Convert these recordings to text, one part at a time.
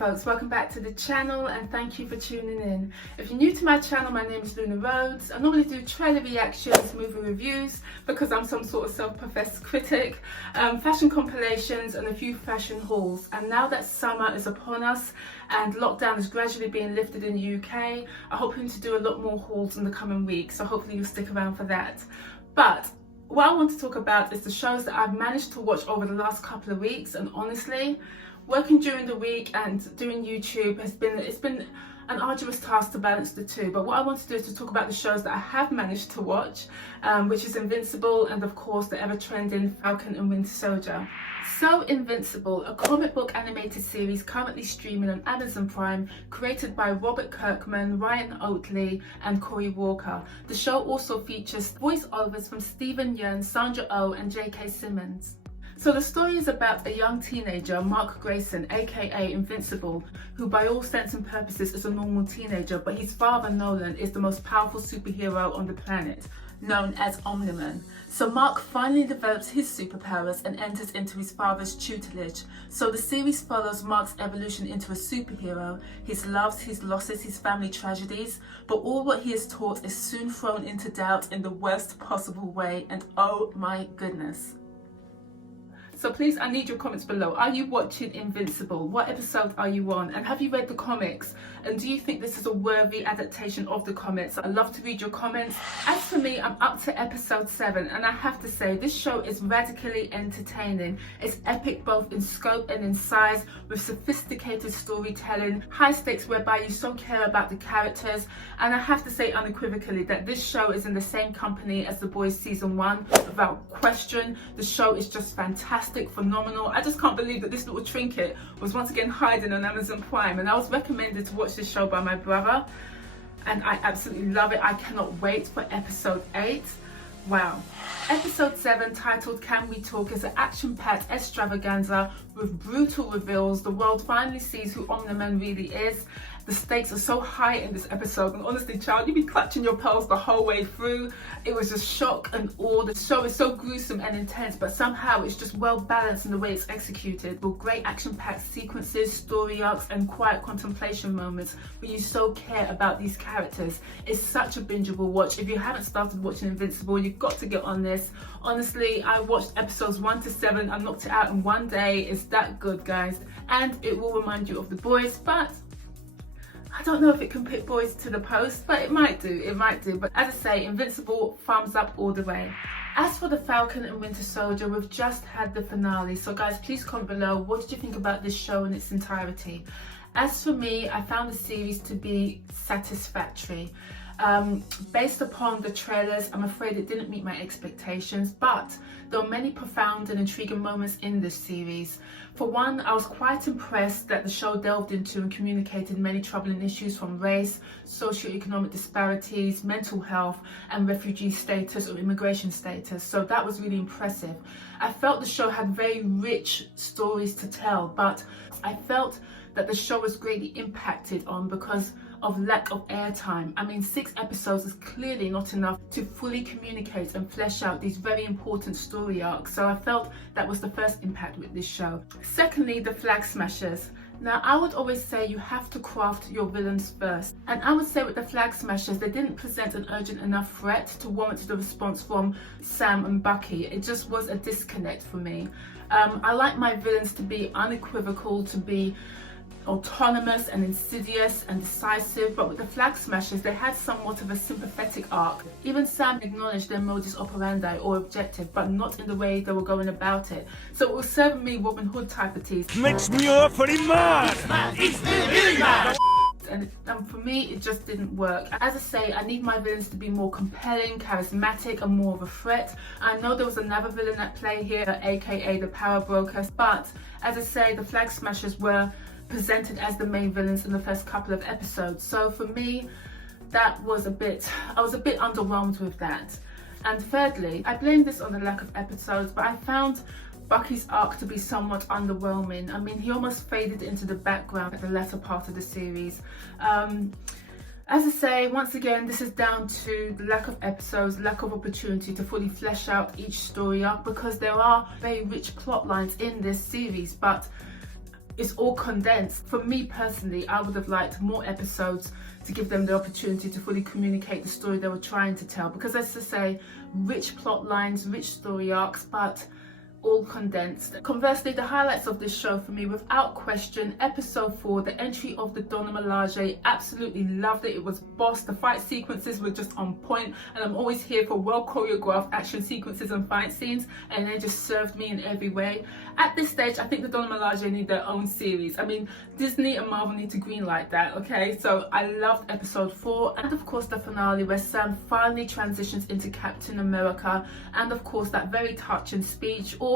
folks, welcome back to the channel and thank you for tuning in. If you're new to my channel, my name is Luna Rhodes. I normally do trailer reactions, movie reviews because I'm some sort of self-professed critic, fashion compilations and a few fashion hauls. And now that summer is upon us and lockdown is gradually being lifted in the UK, I'm hoping to do a lot more hauls in the coming weeks, so hopefully you'll stick around for that. But what I want to talk about is the shows that I've managed to watch over the last couple of weeks, and honestly, working during the week and doing YouTube has been an arduous task to balance the two. But what I want to do is to talk about the shows that I have managed to watch, which is Invincible and of course the ever-trending Falcon and Winter Soldier. So Invincible, a comic book animated series currently streaming on Amazon Prime, created by Robert Kirkman, Ryan Oatley and Corey Walker. The show also features voiceovers from Stephen Yeun, Sandra Oh and J.K. Simmons. So the story is about a young teenager, Mark Grayson, aka Invincible, who by all sense and purposes is a normal teenager, but his father Nolan is the most powerful superhero on the planet, known as Omni-Man. So Mark finally develops his superpowers and enters into his father's tutelage. So the series follows Mark's evolution into a superhero, his loves, his losses, his family tragedies, but all what he is taught is soon thrown into doubt in the worst possible way, and oh my goodness. So please, I need your comments below. Are you watching Invincible? What episode are you on? And have you read the comics? And do you think this is a worthy adaptation of the comics? I'd love to read your comments. As for me, I'm up to episode 7 and I have to say this show is radically entertaining. It's epic both in scope and in size, with sophisticated storytelling, high stakes whereby you so care about the characters, and I have to say unequivocally that this show is in the same company as The Boys season 1. Without question, the show is just fantastic, phenomenal. I just can't believe that this little trinket was once again hiding on Amazon Prime, and I was recommended to watch this show by my brother and I absolutely love it. I cannot wait for episode 8. Wow. Episode 7, titled Can We Talk, is an action-packed extravaganza with brutal reveals. The world finally sees who Omni-Man really is. The stakes are so high in this episode, and honestly, child, you'd be clutching your pearls the whole way through. It was just shock and awe. The show is so gruesome and intense, but somehow it's just well balanced in the way it's executed, with great action-packed sequences, story arcs, and quiet contemplation moments where you so care about these characters. It's such a bingeable watch. If you haven't started watching Invincible, you've got to get on this. Honestly, I watched episodes 1 to 7. I knocked it out in one day. It's that good, guys, and it will remind you of The Boys, but I don't know if it can put Boys to the post, but it might do. But as I say, Invincible, thumbs up all the way. As for the Falcon and Winter Soldier, we've just had the finale. So guys, please comment below, what did you think about this show in its entirety? As for me, I found the series to be satisfactory. Based upon the trailers, I'm afraid it didn't meet my expectations, but there are many profound and intriguing moments in this series. For one, I was quite impressed that the show delved into and communicated many troubling issues from race, socioeconomic disparities, mental health, and refugee status or immigration status. So that was really impressive. I felt the show had very rich stories to tell, but I felt that the show was greatly impacted on because of lack of airtime. I mean, 6 episodes is clearly not enough to fully communicate and flesh out these very important story arcs. So I felt that was the first impact with this show. Secondly, the flag smashers. Now, I would always say you have to craft your villains first. And I would say with the flag smashers, they didn't present an urgent enough threat to warrant the response from Sam and Bucky. It just was a disconnect for me. I like my villains to be unequivocal, to be autonomous and insidious and decisive, but with the flag smashers they had somewhat of a sympathetic arc. Even Sam acknowledged their modus operandi or objective, but not in the way they were going about it. So it was serving me Robin Hood type of tease. Makes me awfully mad! And for me, it just didn't work. As I say, I need my villains to be more compelling, charismatic, and more of a threat. I know there was another villain at play here, aka the Power Brokers, but as I say, the flag smashers were presented as the main villains in the first couple of episodes. So for me, I was a bit underwhelmed with that. And thirdly, I blame this on the lack of episodes, but I found Bucky's arc to be somewhat underwhelming. I mean, he almost faded into the background at the latter part of the series. As I say, once again, this is down to the lack of episodes, lack of opportunity to fully flesh out each story arc, because there are very rich plot lines in this series, but it's all condensed. For me personally, I would have liked more episodes to give them the opportunity to fully communicate the story they were trying to tell, because as I say, rich plot lines, rich story arcs, but all condensed. Conversely, the highlights of this show for me, without question, episode 4, the entry of the Donna Milaje. Absolutely loved it. It was boss. The fight sequences were just on point, and I'm always here for well choreographed action sequences and fight scenes, and they just served me in every way. At this stage, I think the Donna Milaje need their own series. I mean, Disney and Marvel need to greenlight that, okay? So I loved episode 4, and of course the finale where Sam finally transitions into Captain America, and of course that very touching speech, or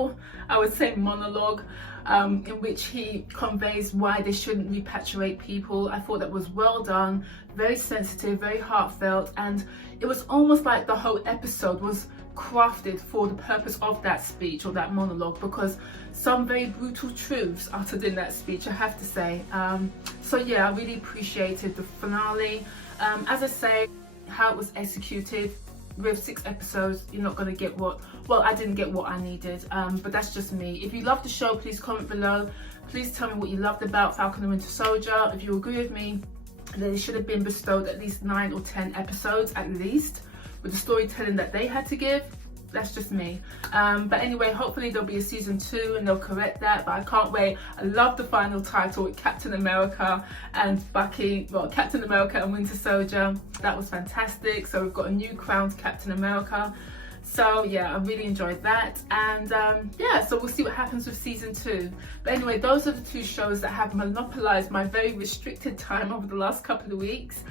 I would say monologue, in which he conveys why they shouldn't repatriate people. I thought that was well done, very sensitive, very heartfelt, and it was almost like the whole episode was crafted for the purpose of that speech or that monologue, because some very brutal truths uttered in that speech, I have to say. So yeah, I really appreciated the finale. As I say, how it was executed. With 6 episodes, you're not going to get what, well, I didn't get what I needed, but that's just me. If you love the show, please comment below. Please tell me what you loved about Falcon and Winter Soldier. If you agree with me that it should have been bestowed at least 9 or 10 episodes at least, with the storytelling that they had to give. That's just me. But anyway, hopefully there'll be a season 2 and they'll correct that, but I can't wait. I love the final title with Captain America and Bucky, well, Captain America and Winter Soldier. That was fantastic. So we've got a new crowned Captain America. So yeah, I really enjoyed that, and yeah, so we'll see what happens with season 2. But anyway, those are the 2 shows that have monopolized my very restricted time over the last couple of weeks.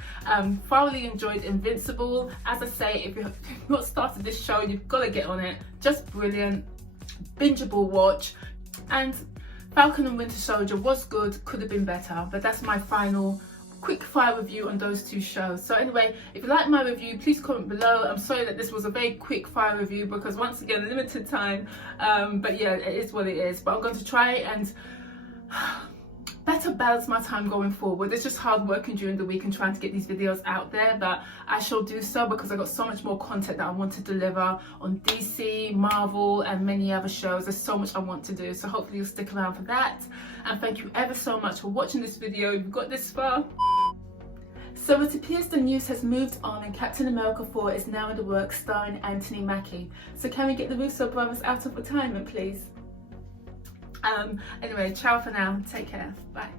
Thoroughly enjoyed Invincible. As I say, if you've not started this show, you've got to get on it. Just brilliant, bingeable watch. And Falcon and Winter Soldier was good, could have been better, but that's my final quick fire review on those 2 shows. So anyway, if you like my review, please comment below. I'm sorry that this was a very quick fire review because once again, limited time, but yeah, it is what it is. But I'm going to try and better balance my time going forward. It's just hard working during the week and trying to get these videos out there, but I shall do so because I've got so much more content that I want to deliver on DC, Marvel, and many other shows. There's so much I want to do, so hopefully you'll stick around for that. And thank you ever so much for watching this video. If you've got this far. So it appears the news has moved on and Captain America 4 is now in the works, starring Anthony Mackie. So can we get the Russo brothers out of retirement, please? Anyway, ciao for now. Take care. Bye.